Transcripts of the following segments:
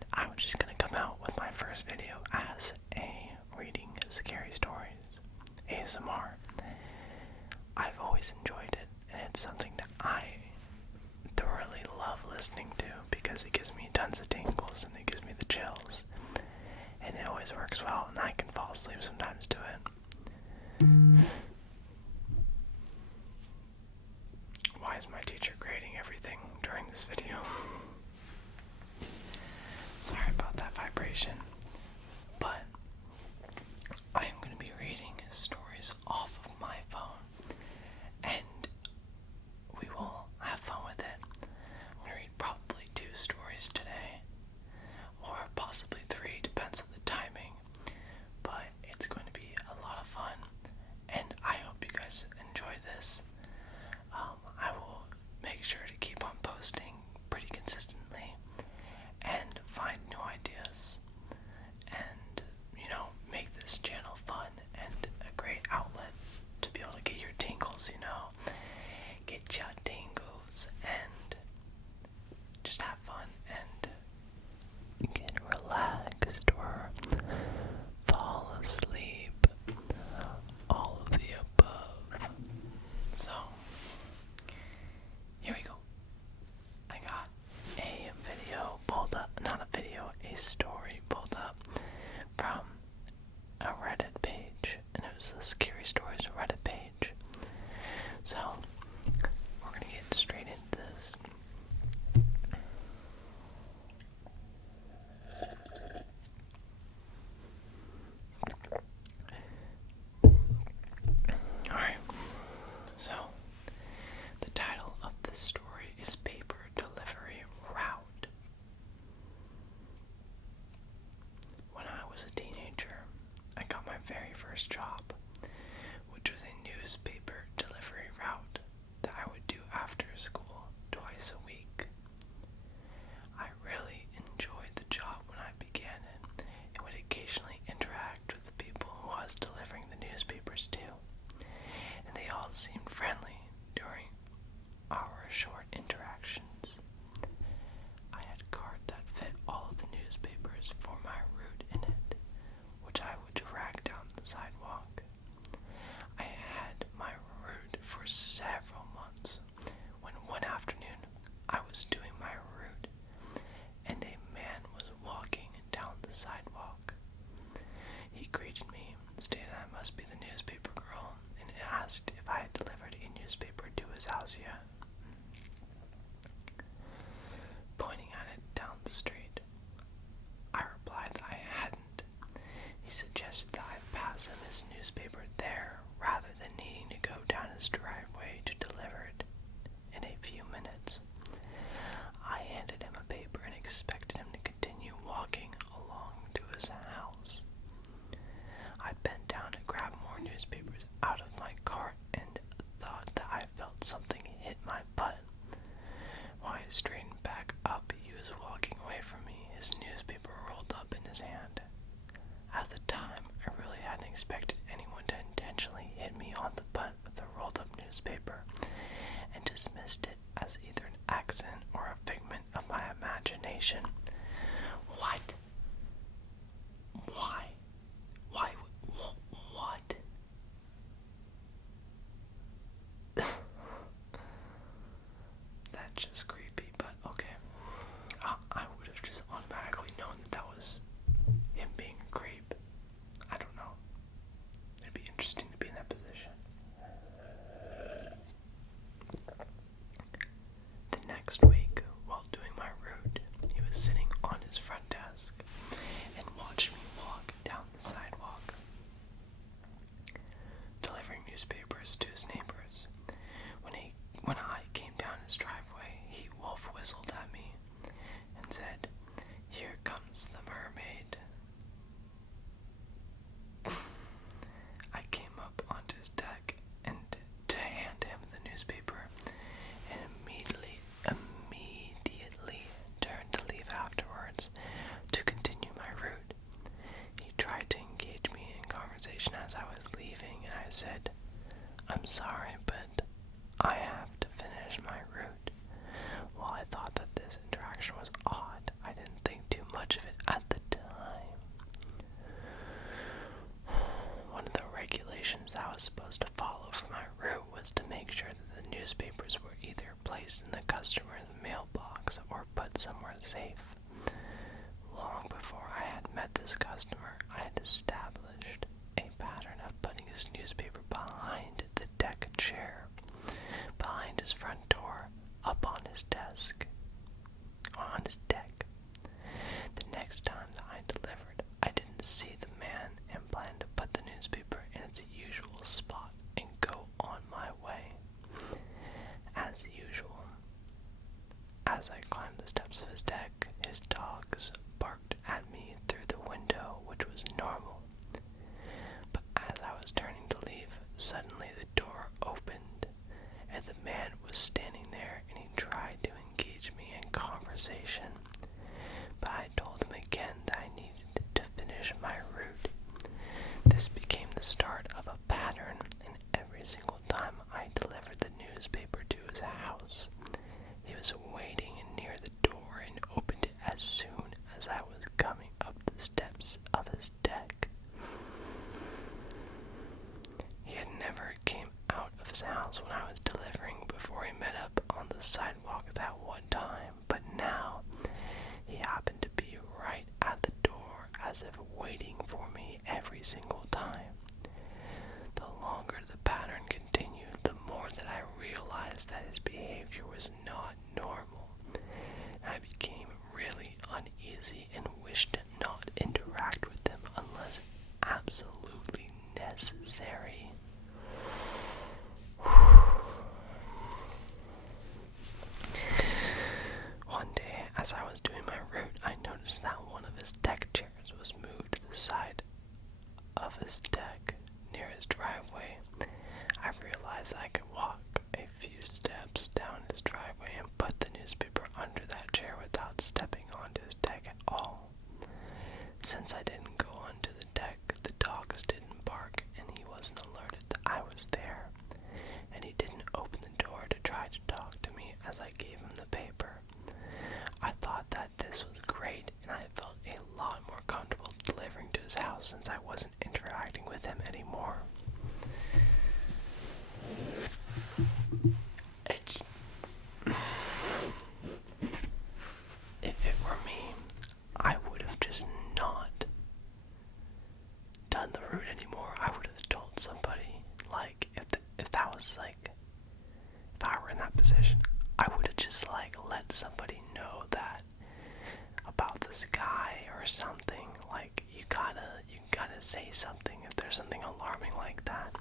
decided I was just going to come out with my first video as a reading scary stories ASMR. I've always enjoyed it, and it's something that I thoroughly love listening to because it gives me tons of tingles and it gives me the chills, and it always works well, and I can fall asleep sometimes to it. Why is my teacher grading everything during this video? Sorry about that vibration, but I am going to be reading stories off of my phone, and we will have fun with it. I'm going to read probably 2 stories today, or possibly 3, depends on the timing, but it's going to be a lot of fun, and I hope you guys enjoy this. I will make sure to keep on posting pretty consistently and find new ideas and, make this channel fun and a great outlet to be able to get your tingles, get your tingles and just have fun and get relaxed or fall asleep, all of the above. So, here we go. I got a video pulled up, not a video, a story pulled up from a Reddit page, and it was the Scary Stories Reddit page. So, we're gonna get straight into this. Alright, so the title of this story is Paper Delivery Route. When I was a teenager, I got my very first job, which was a newspaper delivery route that I would do after school twice a week. I really enjoyed the job when I began it and would occasionally interact with the people who I was delivering the newspapers to, and they all seemed friendly during our short interactions. I had a cart that fit all of the newspapers for my route in it, which I would drag down the sidewalk. I had my route for several months when one afternoon I was doing my route and a man was walking down the sidewalk. He greeted me, stated I must be the newspaper girl, and asked if I had delivered a newspaper to his house yet. Pointing at it down the street, I replied that I hadn't. He suggested that I pass him his newspaper there rather than needing to go down his driveway to deliver it in a few minutes. I handed him a paper and expected him to continue walking along to his house. I bent down to grab more newspapers out of my cart and thought that I felt something hit my butt. While I straightened back up, he was walking away from me, his newspaper rolled up in his hand. At the time, I really hadn't expected anyone to intentionally hit me on the butt with a rolled up newspaper, and dismissed it as either an accident or a figment of my imagination. What? Why? Why? What? That's just creepy, but okay. I would have just automatically known that was him being a creep. I don't know. It'd be interesting to be in that position. The next week, while doing my route, he was sitting on his front desk and watched me walk down the sidewalk, delivering newspapers to his neighbors. When I came down his driveway, he wolf whistled at me and said, "Here comes the mermaid." I came up onto his deck and to hand him the newspaper, and immediately turned to leave afterwards to continue my route. He tried to engage me in conversation as I was leaving, and I said, "I'm sorry, but I have to finish my route." While I thought that this interaction was odd, I didn't think too much every single time. The longer the pattern continued, the more that I realized that his behavior was not normal. I became really uneasy and wished to not interact with him unless absolutely necessary. One day, as I was doing my route, I noticed that one of his deck chairs was moved to the side of his deck near his driveway. I realized I could walk a few steps down his driveway and put the newspaper under that chair without stepping onto his deck at all. Since I didn't go onto the deck, the dogs didn't bark and he wasn't alerted that I was there. And he didn't open the door to try to talk to me as I gave him the paper. I thought that this was great, and I felt a lot more comfortable delivering to his house since I wasn't interacting with him anymore. If it were me, I would have just not done the route anymore. I would have told somebody, like, if that was like, if I were in that position, I would have just like let somebody know that about this guy or something. Like, you gotta say something if there's something alarming like that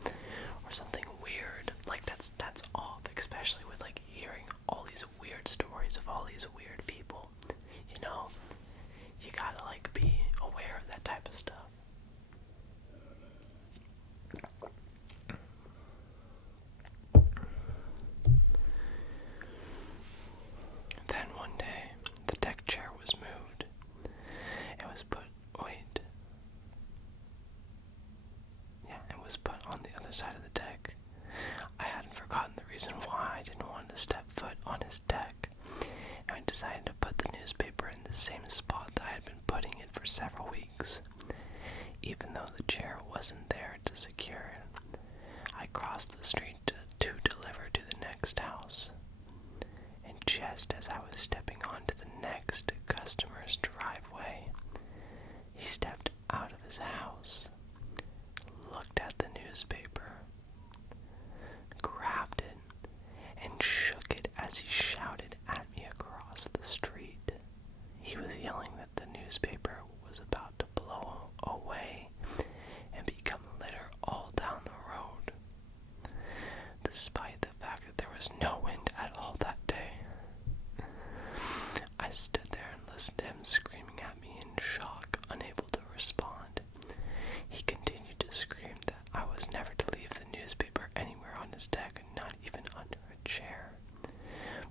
or something weird. Like, that's off, especially with like hearing all these weird stories of all these weird people. You know, you gotta like be aware of that type of stuff. Then one day, the deck chair was moved. It was put on the other side of the deck. I hadn't forgotten the reason why I didn't want to step foot on his deck, and I decided to put the newspaper in the same spot that I had been putting it for several weeks. Even though the chair wasn't there to secure it, I crossed the street to deliver to the next house. And just as I was stepping onto the next customer's driveway, he stepped out of his house, looked at the newspaper, grabbed it, and shook it as he shouted at me across the street. He was yelling that the newspaper was about to blow away and become litter all down the road, despite the fact that there was no wind at all that day. I stood there and listened to him screaming at me in shock, unable to respond. He continued to scream that I was never to leave the newspaper anywhere on his deck, not even under a chair,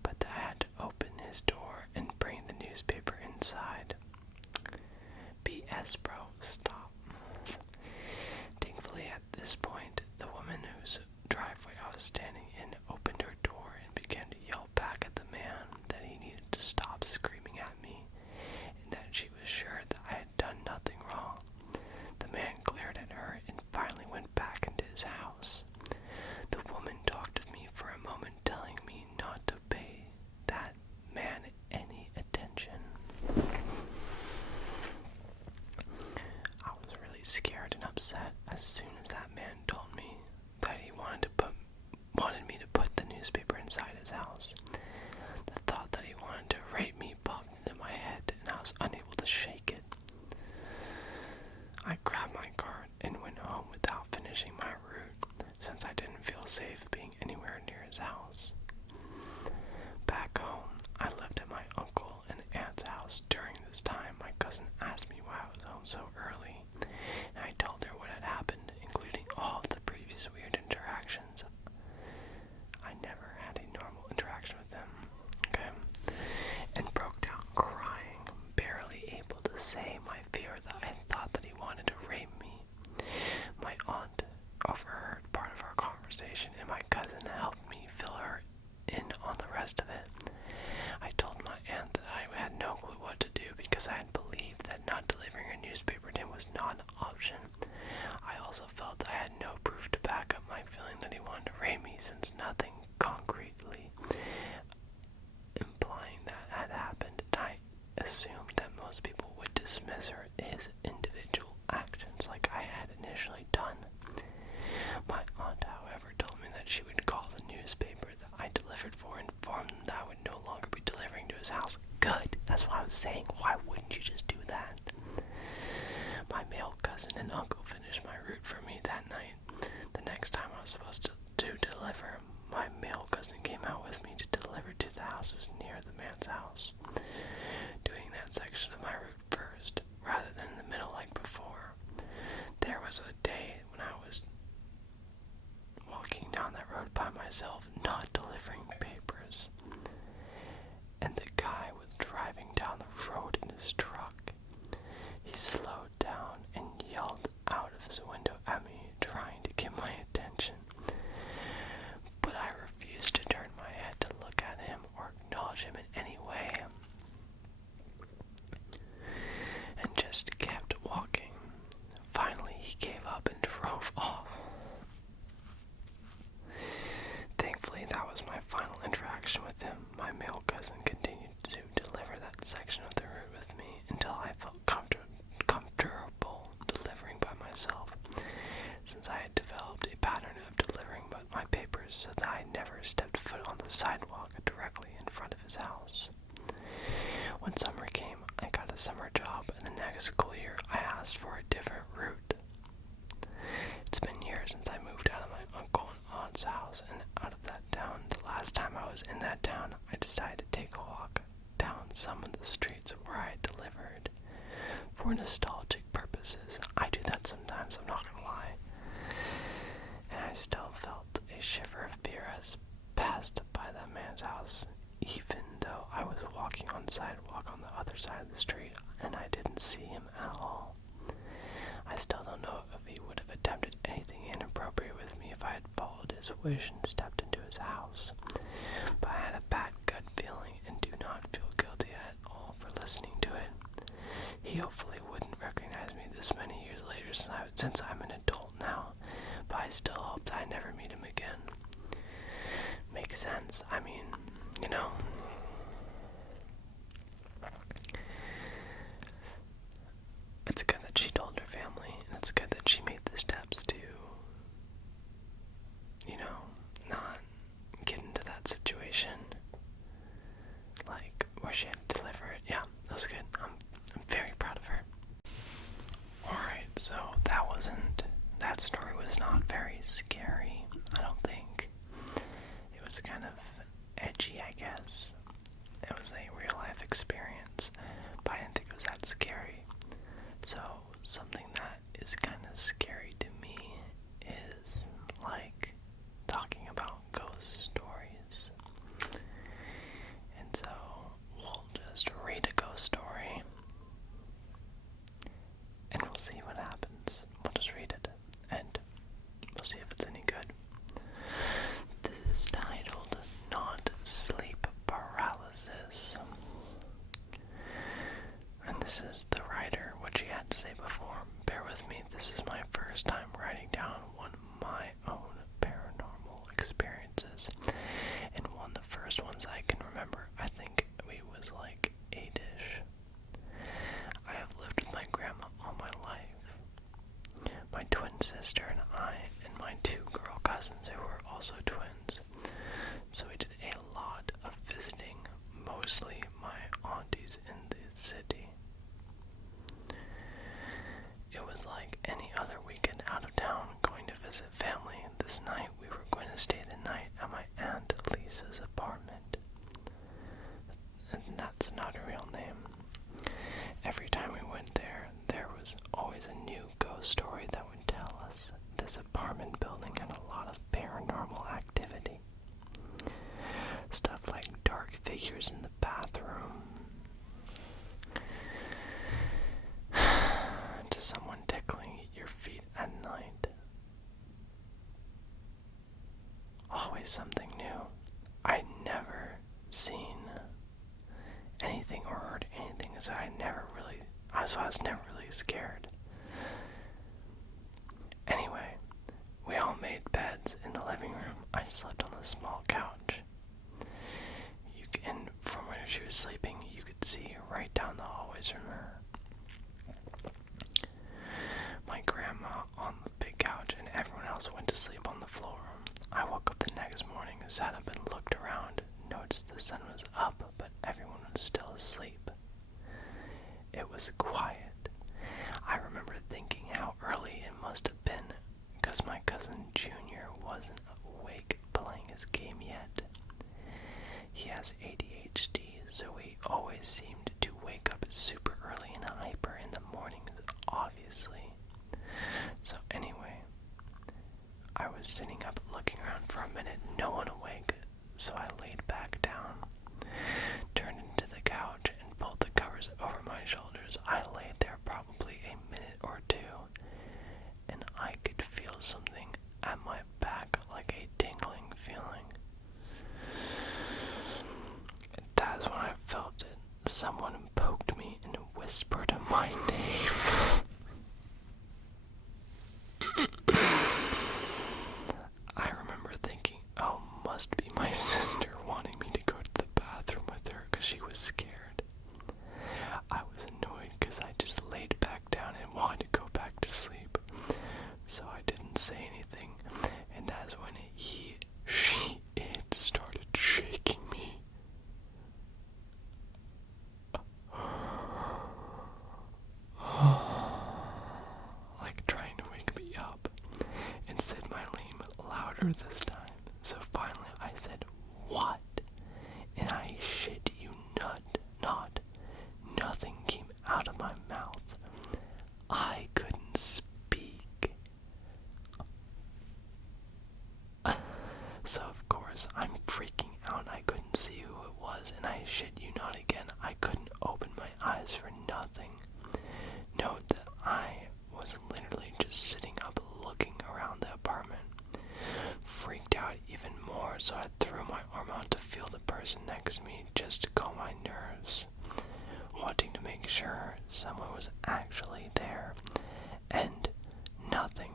but that I had to open his door and bring the newspaper inside. BS, bro, stop. Thankfully, at this point, the woman whose driveway I was standing in opened her door and began to yell back at the man that he needed to stop screaming at me and that she was sure that I had done nothing wrong. The man glared at her and finally went back into his house. The woman talked with me for a moment, telling me not to pay that man any attention. I was really scared and upset as soon as that man told me that he wanted me to put the newspaper inside his house. The thought that he wanted to rape me popped into my head, and I was unable to shake it. I grabbed my cart and went home without finishing my route, since I didn't feel safe being anywhere near his house. Back home, I lived at my uncle and aunt's house. During this time, my cousin asked me why I was home so early, and I told her what had happened, including all of the previous weird interactions. I never had a normal interaction with them, okay? And broke down crying, barely able to say my fear that I thought that he wanted to rape me. My aunt overheard part of our conversation, and my cousin helped me fill her in on the rest of it. I told my aunt that I had no clue what to do because I had believed that not delivering a newspaper to him was not an option. I also felt that I had no proof to back up my feeling that he wanted to rape me, since nothing concretely implying that had happened, and I assumed that most people would dismiss his individual actions. once like I had initially done. My aunt, however, told me that she would call the newspaper that I delivered for and inform them that I would no longer be delivering to his house. Good! That's what I was saying. Why wouldn't you just do that? My male cousin and uncle finished my route for me that night. The next time I was supposed to deliver, my male cousin came out with me to deliver to the houses near the man's house, doing that section of my route first, rather than in the middle like before. There was a day when I was walking down that road by myself, not delivering papers, and the guy was driving down the road in his truck. He slowed down and yelled out of his window at me, trying to get my attention. But I refused to turn my head to look at him or acknowledge him in any way, and just kept walking. Finally, he gave up and drove off. Thankfully, that was my final interaction with him. My male cousin continued to deliver that section of the route with me until I felt comfortable delivering by myself, since I had developed a pattern of delivering my papers so that I never stepped foot on the sidewalk directly in front of his house. When summer came, I got a summer job, and the next school year I asked for a different route. It's been years since I moved out of my uncle and aunt's house and out of that town. The last time I was in that town, I decided to take a walk down some of the streets where I had delivered. For nostalgic purposes, I do that sometimes, I'm not gonna lie. And I still felt a shiver of fear as passed by that man's house, even though I was walking on the sidewalk on the other side of the street and I didn't see him at all. I still don't know if he would have attempted anything inappropriate with me if I had followed his wish and stepped into his house. But I had a bad gut feeling and do not feel guilty at all for listening to it. He hopefully wouldn't recognize me this many years later since I'm an adult now, but I still hope that I never meet him again. Makes sense. I mean, you know. It's good that she told her family, and it's good that she made the steps to, not get into that situation, like, where she had to deliver it. Yeah, that was good. I'm very proud of her. Alright, so that story was not very scary, I don't think. It was kind of edgy, I guess. It was a real-life experience, but I didn't think it was that scary. So, something that is kind of scary to me is, like, talking about ghost stories. And so, we'll just read a ghost story, and we'll see what happens. We'll just read it, and we'll see if it's any good. This is titled, Not Sleep Paralysis. And this is the writer, what she had to say before. Bear with me, this is my first time writing down one of my own paranormal experiences. And one of the first ones I can remember, I think we was like 8-ish. I have lived with my grandma all my life. My twin sister and I, and my 2 girl cousins who were also twins. So we did a lot of visiting, mostly my aunties in the city. It was like any other weekend out of town going to visit family. This night we were going to stay the night at my Aunt Lisa's apartment. And that's not a real name. Every time we went there, there was always a new ghost story that would tell us. This apartment building had a lot of paranormal activity. Stuff like dark figures in the bathroom, to someone tickling your feet at night. Always something new. I'd never seen anything or heard anything, so I was never really scared. Anyway, we all made beds in the living room. I slept on the small couch. And from where she was sleeping, you could see right down the hallways from her. My sat up and looked around, noticed the sun was up, but everyone was still asleep. It was quiet. I remember thinking how early it must have been, because my cousin Junior wasn't awake playing his game yet. He has ADHD, so he always seemed to wake up super early and hyper in the mornings, obviously. So anyway, I was sitting up looking around for a minute, no one awake, so I laid back down, turned into the couch, and pulled the covers over my shoulders. I laid there probably a minute or two, and I could feel something at my back, like a tingling feeling. That's when I felt it. Someone poked me and whispered my name. I remember thinking, oh, must be my sister wanting me to go to the bathroom with her because she was scared. I was annoyed because I just laid back down and wanted to go back to sleep. So I didn't say anything, and that's when it started shaking me. Like trying to wake me up. Instead, my name louder this time. So finally I said, "What?" And I shit you not. Nothing came out of my mouth. I couldn't speak. So of course I'm freaking out. I couldn't see who it was, and I shit you not again, I couldn't open my eyes for nothing. Note that I was literally just sitting up looking around the apartment. Freaked out even more, so I threw my arm out to feel the person next to me just to calm my nerves, wanting to make sure someone was actually there, and nothing.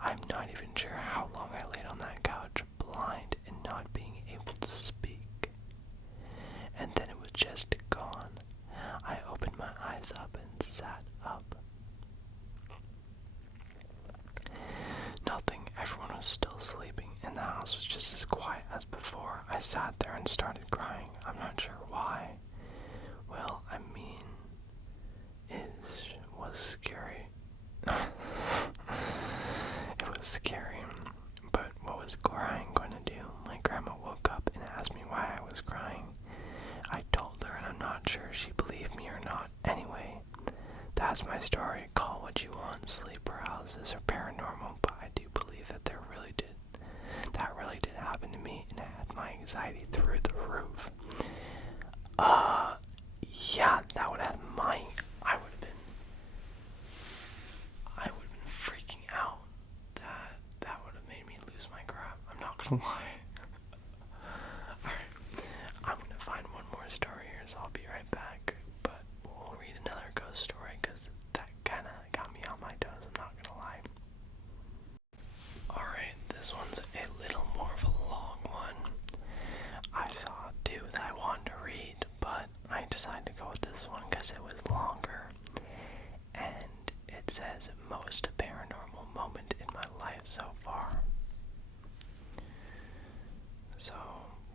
I'm not even sure how long I laid on that couch, blind and not being able to speak. And then it was just gone. I opened my eyes up and sat up. Nothing. Everyone was still sleeping, and the house was just as quiet as before. I sat there and started crying. I'm not sure why. Well, I mean, it was scary. It was scary, but what was crying going to do? My grandma woke up and asked me why I was crying. I told her, and I'm not sure she believed me or not. Anyway, that's my story. Call what you want, sleep paralysis or paranormal, but I do believe that that really did happen to me, and it had my anxiety through the roof. Yeah, that would have I would have been freaking out. That would have made me lose my crap. I'm not gonna lie. Alright, I'm gonna find one more story here, so I'll be right back. But we'll read another ghost story, because that kinda got me on my toes, I'm not gonna lie. Alright, this one's a little more of a long one. I saw two that I wanted to read, but I decided to go with this one because it was longer. And it says, most paranormal moment in my life so far. So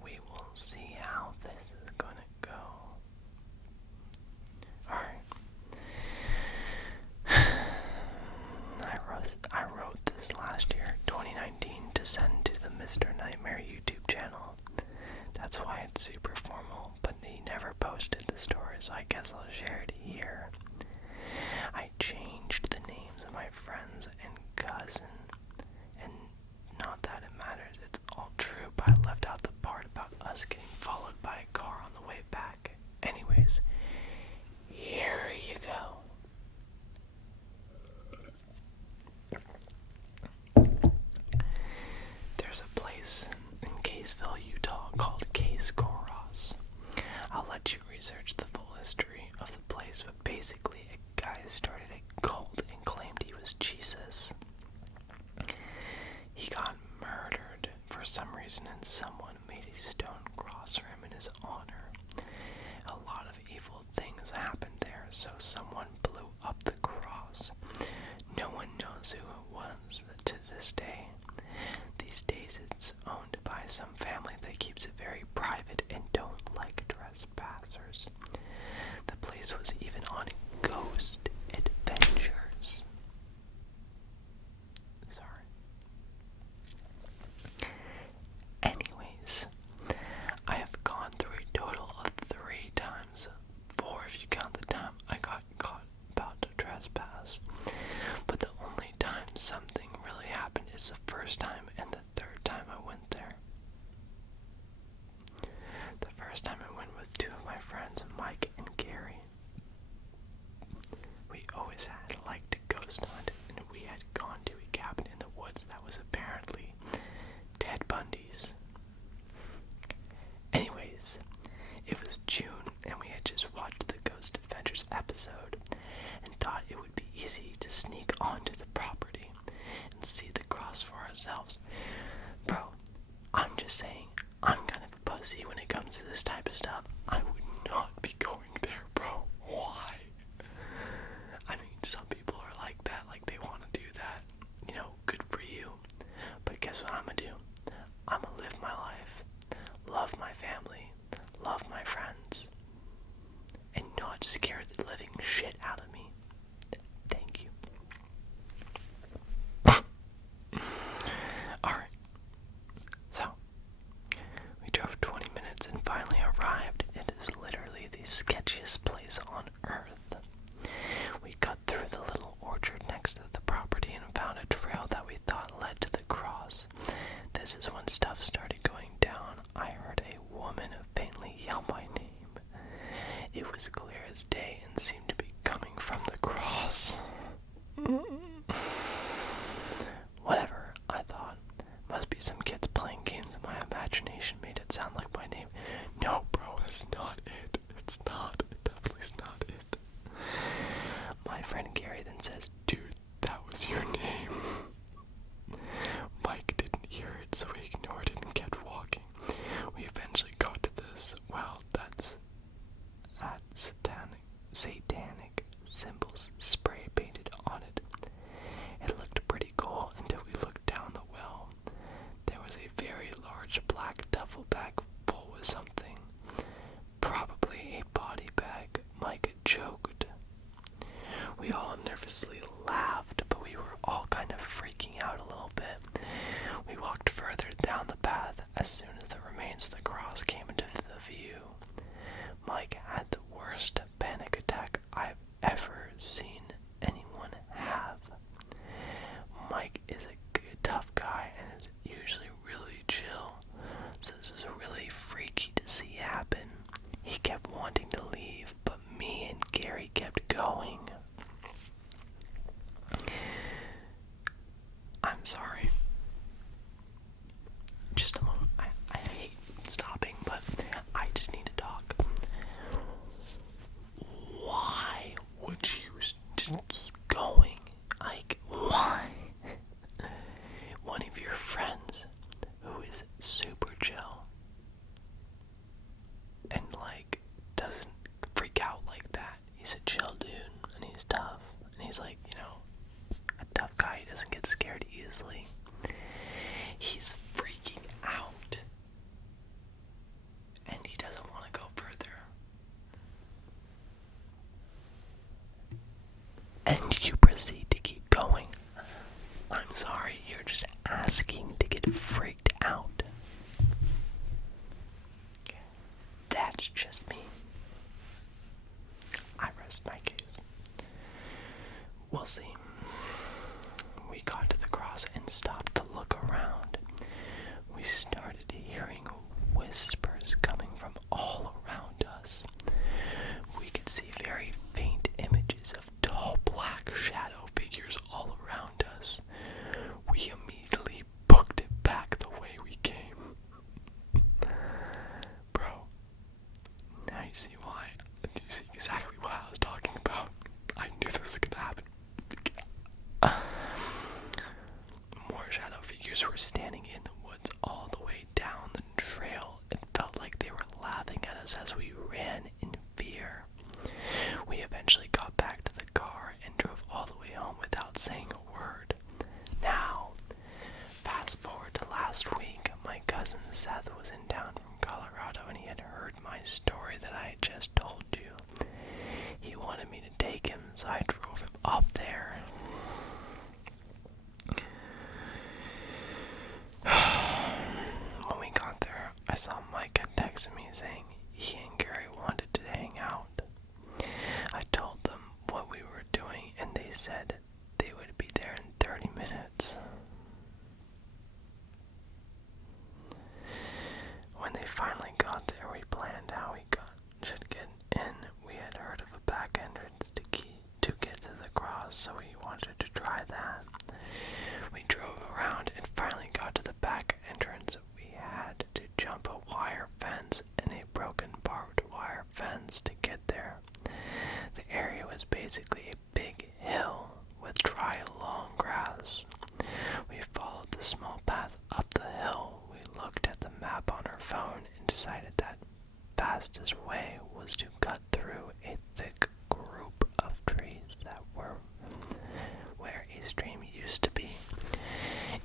we will see how this is gonna go. Alright. I wrote this last year, 2019, to send to the Mr. Nightmare YouTube channel. That's why it's super formal, but he never posted the story, so I guess I'll share it here. I changed the names of my friends and cousin, and not that it matters, it's all true, but I left out the part about us getting followed by a car on the way back. Anyways, here you go. There's a place in Kaysville, Utah called Case Coros. I'll let you research the full history of the place, but basically a guy started a cult and claimed he was Jesus. He got murdered for some reason, and someone made a stone cross for him in his honor. A lot of evil things happened there, so someone blew up the cross. No one knows who it was to this day. The these days it's owned by some family that keeps it very private and don't like trespassers. The place was even on Ghost Adventures. Sorry. Anyways, I have gone through a total of 3 times, 4 if you count the time I got caught about to trespass. But the only time something really happened is the first time and the 3rd time I went there. The first time I went with 2 of my friends, Mike and Gary. We always had liked to ghost hunt, and we had gone to a cabin in the woods that was apparently Ted Bundy's. Anyways, it was June, and we had just watched the Ghost Adventures episode, and thought it would be easy to sneak onto the property and see the cross for ourselves. Bro, I'm just saying, I'm kind of a pussy when it comes to this type of stuff. I would not be going there, bro. Why? I mean, some people are like that, like they want to do that. You know, good for you. But guess what I'm gonna do? I'm gonna live my life, love my family, love my friends, and not scare the living shit out of me. Thank you. Alright. So, we drove 20 minutes and finally arrived. It is literally the sketchiest place on earth. We cut through the little orchard next to the property and found a trail that we thought led to the cross. This is when stuff started going down. I heard a woman faintly yell my name. It was clear as day and seemed to be coming from the cross. Whatever, I thought. Must be some kids playing games and my imagination made it sound like my name. No, bro, that's not it. It's not. It definitely is not it. My friend Gary then says, dude, that was your name. Mike didn't hear it, so he ignored it and kept walking. We eventually got to this. Well, that's at satanic symbols spray painted on it. It looked pretty cool until we looked down the well. There was a very large black duffel bag full with something. Probably a body bag. Mike joked. We all nervously laughed, but we were all kind of freaking out a little bit. We walked further down the path as soon as the remains of the cross came into the view. Mike had the worst panic attack I've ever seen anyone have. Mike is a good, tough guy and is usually really chill, so this was really freaky to see happen. He kept wanting to leave, but me and Gary kept going. I'm sorry. Just a moment. I hate stopping, but I just need to talk. Why would you just keep going? Like, why? One of your friends who is super chill and like doesn't freak out like that. He's a chill dude and he's tough and he's like, you know, a tough guy. He doesn't get scared easily. He's freaking out and he doesn't want to go further. And you proceed to keep going. I'm sorry, you're just asking to get freaked out. That's just me. I rest my case. We'll see. We got to the cross and stopped to look around. We started hearing whispers coming from all around us. We could see very faint images of tall black shadow figures all around us. We immediately booked it back the way we came. Bro, now you see why. You see exactly what I was talking about. I knew this was gonna happen. More shadow figures were standing in the woods all the way down the trail. It felt like they were laughing at us as we ran in fear. We eventually got back to the car and drove all the way home without saying a word. Now, fast forward to last cousin Seth was in town from Colorado and he had heard my story that I had just told you. He wanted me to take him, so I drove him up there. When we got there, I saw Mike had texted me saying he and Gary wanted to hang out. I told them what we were doing and they said they would be there in 30 minutes. When they finally got there, we planned how we should get in. We had heard of a back entrance to get to the cross, so we wanted to try that. We drove around and finally got to the back entrance. We had to jump a wire fence and a broken barbed wire fence to get there. The area was basically a big hill with dry, long grass. We followed the small path up the hill. We looked at the map on our phone and decided that fastest way was to cut through a thick group of trees that were where a stream used to be.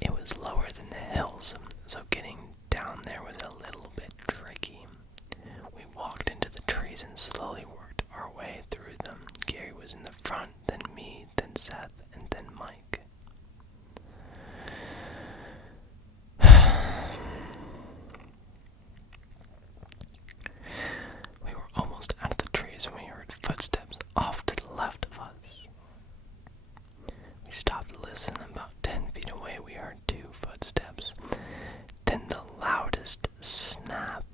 It was lower than the hills, so getting down there was a little bit tricky. We walked into the trees and slowly worked our way through them. Gary was in the front, then me, then Seth, and then Mike. We were almost out of the trees when we heard footsteps off to the left of us. We stopped to listen. About 10 feet away we heard 2 footsteps, then the loudest snap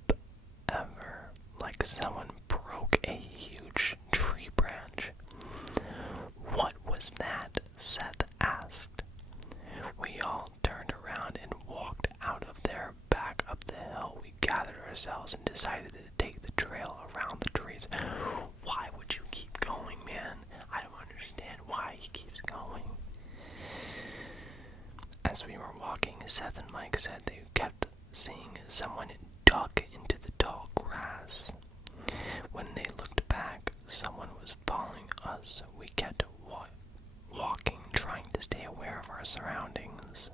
ever, like someone broke a huge tree branch. "What was that?" Seth asked. We all turned around and walked out of there back up the hill. We gathered ourselves and decided to take the trail around the trees. Why would you keep going, man? I don't understand why he keeps going. As we were walking, Seth and Mike said they kept seeing someone duck into the tall grass. When they looked back, someone was following us. We kept walking, trying to stay aware of our surroundings.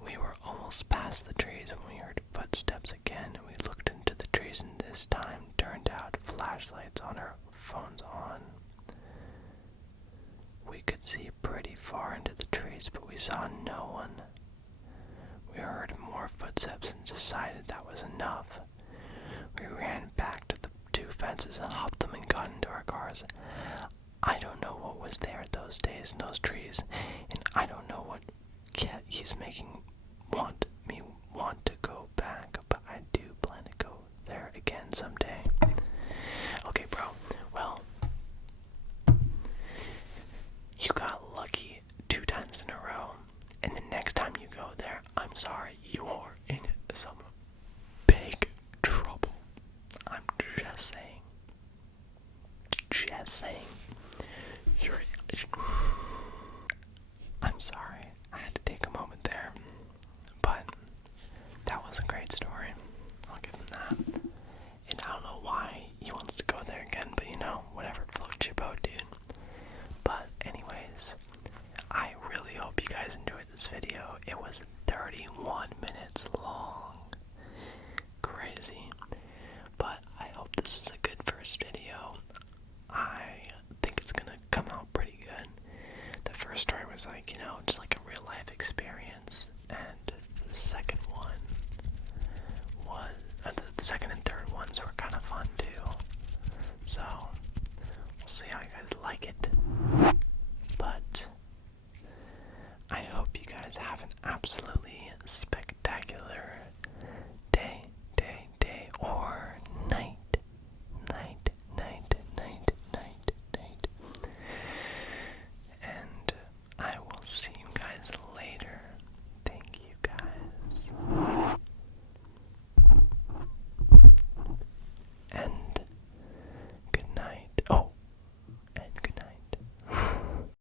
We were almost past the trees when we heard footsteps again. We looked into the trees and this time turned out flashlights on our phones on. We could see pretty far into the trees, but we saw no one. We heard more footsteps and decided that was enough. We ran back to the 2 fences and hopped them and got into our cars. I don't know what was there those days in those trees, and I don't know what he's making me want to go back, but I do plan to go there again someday. Okay, bro, well, you got lucky 2 times in a row, and the next time you go there, I'm sorry, you are in some big trouble. I'm just saying. I'm sorry, I had to take a moment there, but that was a great story. I'll give him that. And I don't know why he wants to go there again, but whatever floats your boat, dude. But anyways, I really hope you guys enjoyed this video. It was 31 minutes long. Crazy. But I hope this was a good first video. I think it's gonna come out pretty good. The first story was just like a real life experience, and the second one was, the second and third ones were kind of fun too. So, we'll see how you guys like it.